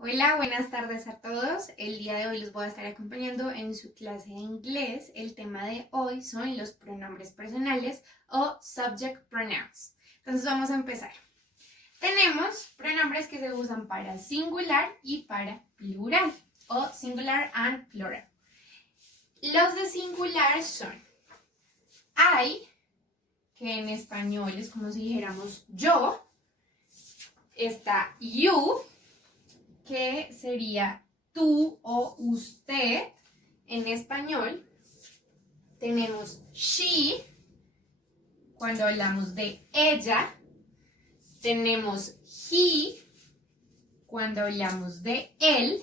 Hola, buenas tardes a todos. El día de hoy los voy a estar acompañando en su clase de inglés. El tema de hoy son los pronombres personales o subject pronouns. Entonces vamos a empezar. Tenemos pronombres que se usan para singular y para plural o singular and plural. Los de singular son I, que en español es como si dijéramos yo. Está you, que sería tú o usted en español. Tenemos she, cuando hablamos de ella. Tenemos he, cuando hablamos de él.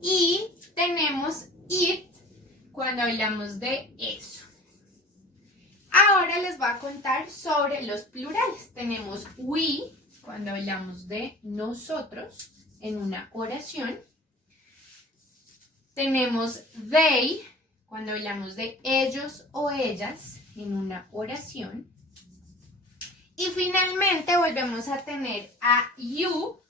Y tenemos it, cuando hablamos de eso. Ahora les voy a contar sobre los plurales. Tenemos we, cuando hablamos de nosotros en una oración. Tenemos they, cuando hablamos de ellos o ellas en una oración. Y finalmente volvemos a tener a you,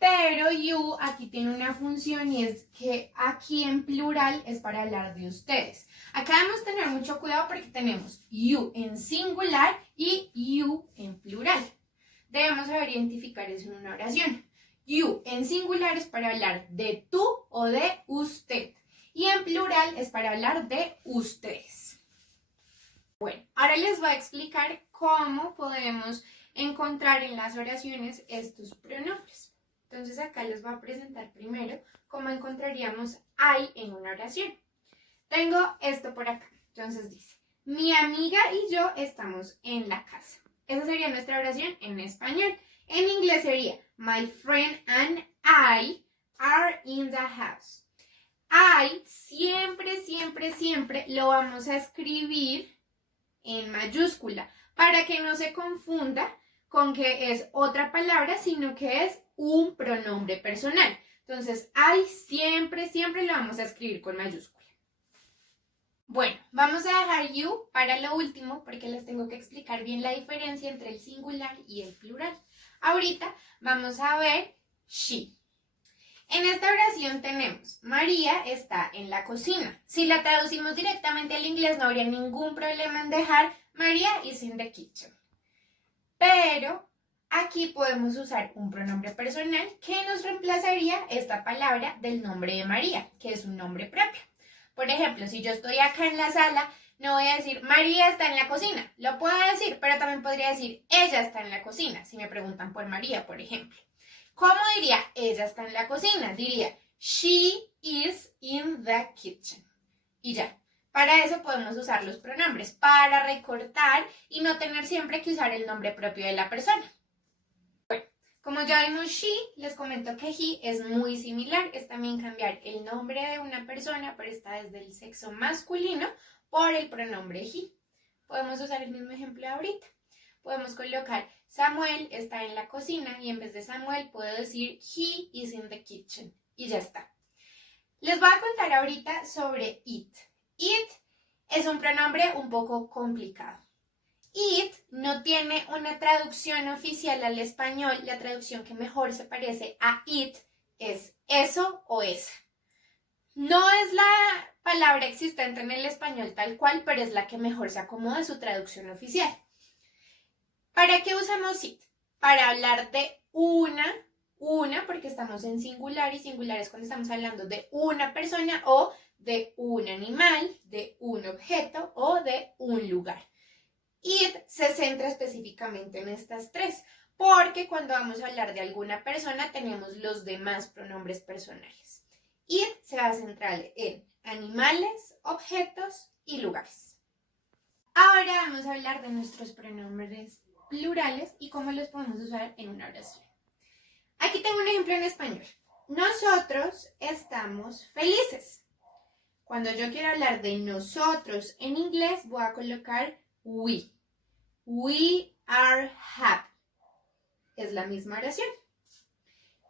pero you aquí tiene una función y es que aquí en plural es para hablar de ustedes. Acá debemos tener mucho cuidado porque tenemos you en singular y you en plural. Debemos saber identificar eso en una oración. You en singular es para hablar de tú o de usted. Y en plural es para hablar de ustedes. Bueno, ahora les voy a explicar cómo podemos encontrar en las oraciones estos pronombres. Entonces acá les voy a presentar primero cómo encontraríamos I en una oración. Tengo esto por acá. Entonces dice, mi amiga y yo estamos en la casa. Esa sería nuestra oración en español. En inglés sería, my friend and I are in the house. I siempre, siempre, siempre lo vamos a escribir en mayúscula para que no se confunda con que es otra palabra, sino que es un pronombre personal. Entonces, I siempre, siempre lo vamos a escribir con mayúscula. Bueno, vamos a dejar you para lo último porque les tengo que explicar bien la diferencia entre el singular y el plural. Ahorita vamos a ver she. En esta oración tenemos María está en la cocina. Si la traducimos directamente al inglés no habría ningún problema en dejar María is in the kitchen. Pero aquí podemos usar un pronombre personal que nos reemplazaría esta palabra del nombre de María, que es un nombre propio. Por ejemplo, si yo estoy acá en la sala, no voy a decir María está en la cocina. Lo puedo decir, pero también podría decir ella está en la cocina, si me preguntan por María, por ejemplo. ¿Cómo diría ella está en la cocina? Diría she is in the kitchen. Y ya. Para eso podemos usar los pronombres, para recortar y no tener siempre que usar el nombre propio de la persona. Bueno, como ya vimos she, les comento que he es muy similar. Es también cambiar el nombre de una persona, pero esta es del sexo masculino, por el pronombre he. Podemos usar el mismo ejemplo ahorita. Podemos colocar Samuel está en la cocina y en vez de Samuel puedo decir he is in the kitchen. Y ya está. Les voy a contar ahorita sobre it. It es un pronombre un poco complicado. It no tiene una traducción oficial al español. La traducción que mejor se parece a it es eso o esa. No es la palabra existente en el español tal cual, pero es la que mejor se acomoda a su traducción oficial. ¿Para qué usamos it? Para hablar de una, porque estamos en singular y singular es cuando estamos hablando de una persona o de un animal, de un objeto o de un lugar. It se centra específicamente en estas tres, porque cuando vamos a hablar de alguna persona tenemos los demás pronombres personales. It se va a centrar en animales, objetos y lugares. Ahora vamos a hablar de nuestros pronombres plurales y cómo los podemos usar en una oración. Aquí tengo un ejemplo en español. Nosotros estamos felices. Cuando yo quiero hablar de nosotros en inglés, voy a colocar we. We are happy. Es la misma oración.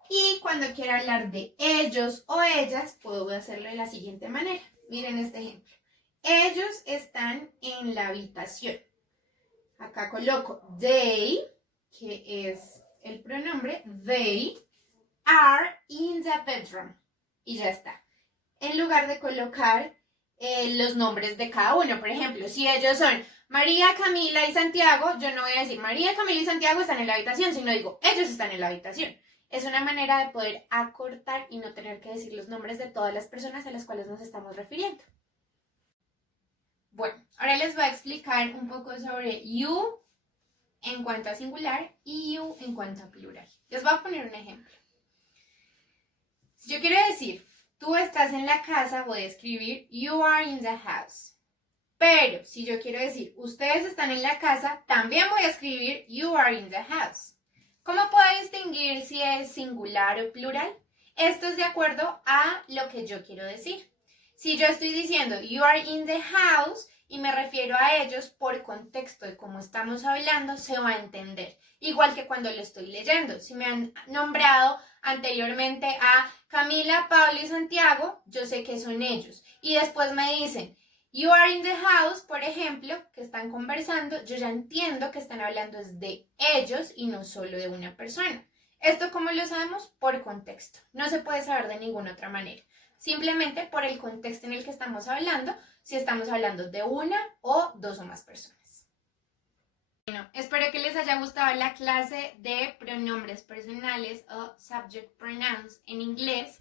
Y cuando quiero hablar de ellos o ellas, puedo hacerlo de la siguiente manera. Miren este ejemplo. Ellos están en la habitación. Acá coloco they, que es el pronombre they, are in the bedroom. Y ya está. En lugar de colocar los nombres de cada uno. Por ejemplo, si ellos son María, Camila y Santiago, yo no voy a decir María, Camila y Santiago están en la habitación, sino digo ellos están en la habitación. Es una manera de poder acortar y no tener que decir los nombres de todas las personas a las cuales nos estamos refiriendo. Bueno, ahora les voy a explicar un poco sobre you en cuanto a singular y you en cuanto a plural. Les voy a poner un ejemplo. Si yo quiero decir tú estás en la casa, voy a escribir you are in the house. Pero si yo quiero decir ustedes están en la casa, también voy a escribir you are in the house. ¿Cómo puedo distinguir si es singular o plural? Esto es de acuerdo a lo que yo quiero decir. Si yo estoy diciendo you are in the house y me refiero a ellos por contexto de cómo estamos hablando, se va a entender. Igual que cuando lo estoy leyendo. Si me han nombrado anteriormente a Camila, Pablo y Santiago, yo sé que son ellos. Y después me dicen you are in the house, por ejemplo, que están conversando, yo ya entiendo que están hablando de ellos y no solo de una persona. ¿Esto cómo lo sabemos? Por contexto. No se puede saber de ninguna otra manera. Simplemente por el contexto en el que estamos hablando, si estamos hablando de una o dos o más personas. Bueno, espero que les haya gustado la clase de pronombres personales o subject pronouns en inglés.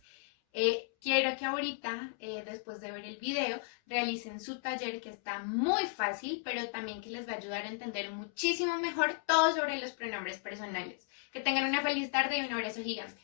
Quiero que ahorita, después de ver el video, realicen su taller que está muy fácil, pero también que les va a ayudar a entender muchísimo mejor todo sobre los pronombres personales. Que tengan una feliz tarde y un abrazo gigante.